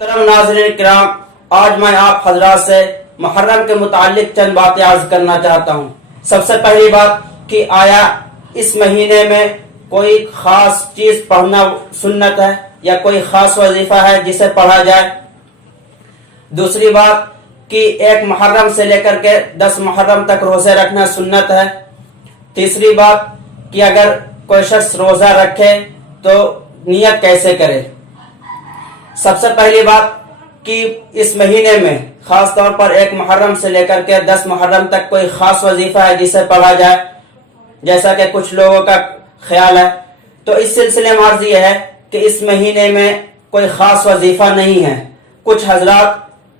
محترم ناظرین کرام، آج میں آپ حضرات سے محرم کے متعلق چند باتیں عرض کرنا چاہتا ہوں۔ سب سے پہلی بات کہ آیا اس مہینے میں کوئی خاص چیز پڑھنا سنت ہے یا کوئی خاص وظیفہ ہے جسے پڑھا جائے؟ دوسری بات کہ 1 محرم سے لے کر کے 10 محرم تک روزے رکھنا سنت ہے۔ تیسری بات کہ اگر کوئی شخص روزہ رکھے تو نیت کیسے کرے؟ سب سے پہلی بات کہ اس مہینے میں خاص طور پر 1 محرم سے لے کر کے 10 محرم تک کوئی خاص وظیفہ ہے جسے پڑھا جائے، جیسا کہ کچھ لوگوں کا خیال ہے۔ تو اس سلسلے میں عرض یہ ہے کہ اس مہینے میں کوئی خاص وظیفہ نہیں ہے۔ کچھ حضرات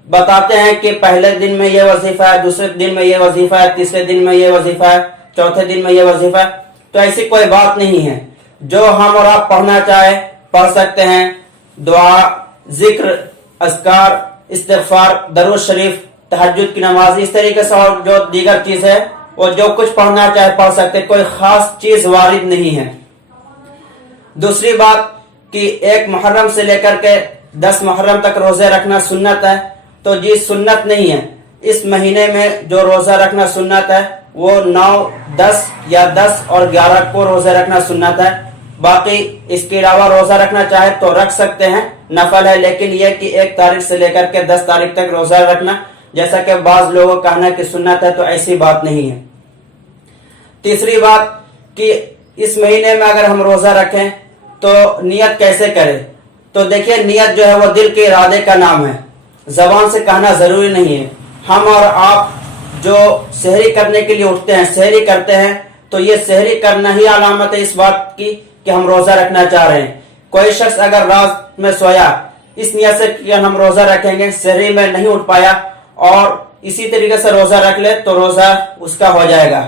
بتاتے ہیں کہ پہلے دن میں یہ وظیفہ ہے، دوسرے دن میں یہ وظیفہ ہے، تیسرے دن میں یہ وظیفہ ہے، چوتھے دن میں یہ وظیفہ ہے۔ تو ایسی کوئی بات نہیں ہے، جو ہم اور آپ پڑھنا چاہے پڑھ سکتے ہیں۔ دعا، ذکر، اذکار، استغفار، درود شریف، تہجد کی نماز، اس طریقے سے اور جو دیگر چیز ہے وہ جو کچھ پڑھنا چاہے پڑھ سکتے، کوئی خاص چیز وارد نہیں ہے۔ دوسری بات کہ 1 محرم سے لے کر کے 10 محرم تک روزے رکھنا سنت ہے، تو جی سنت نہیں ہے۔ اس مہینے میں جو روزہ رکھنا سنت ہے وہ 9، 10 یا 10 اور 11 کو روزہ رکھنا سنت ہے۔ باقی اس کے علاوہ روزہ رکھنا چاہے تو رکھ سکتے ہیں، نفل ہے، لیکن یہ کہ 1 تاریخ سے لے کر کے 10 تاریخ تک روزہ رکھنا، جیسا کہ بعض لوگوں کا کہنا ہے کہ سنت ہے، تو ایسی بات نہیں ہے۔ تیسری بات کہ اس مہینے میں اگر ہم روزہ رکھیں تو نیت کیسے کریں؟ تو دیکھیے، نیت جو ہے وہ دل کے ارادے کا نام ہے، زبان سے کہنا ضروری نہیں ہے۔ ہم اور آپ جو سحری کرنے کے لیے اٹھتے ہیں، سحری کرتے ہیں، تو یہ سحری کرنا ہی علامت ہے اس بات کی کہ ہم روزہ رکھنا چاہ رہے ہیں۔ کوئی شخص اگر رات میں سویا اس نیت سے کہ ہم روزہ رکھیں گے، سحری میں نہیں اٹھ پایا اور اسی طریقے سے روزہ رکھ لے تو روزہ اس کا ہو جائے گا۔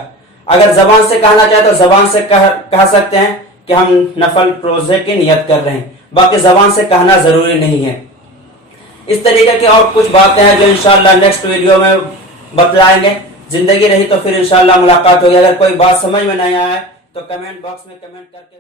اگر زبان سے کہنا چاہے تو زبان سے کہہ سکتے ہیں کہ ہم نفل روزے کی نیت کر رہے ہیں، باقی زبان سے کہنا ضروری نہیں ہے۔ اس طریقے کی اور کچھ باتیں ہیں جو انشاءاللہ نیکسٹ ویڈیو میں بتلائیں گے۔ زندگی رہی تو پھر انشاءاللہ ملاقات ہوگی۔ اگر کوئی بات سمجھ میں نہیں آیا تو کمنٹ باکس میں کمنٹ کر کے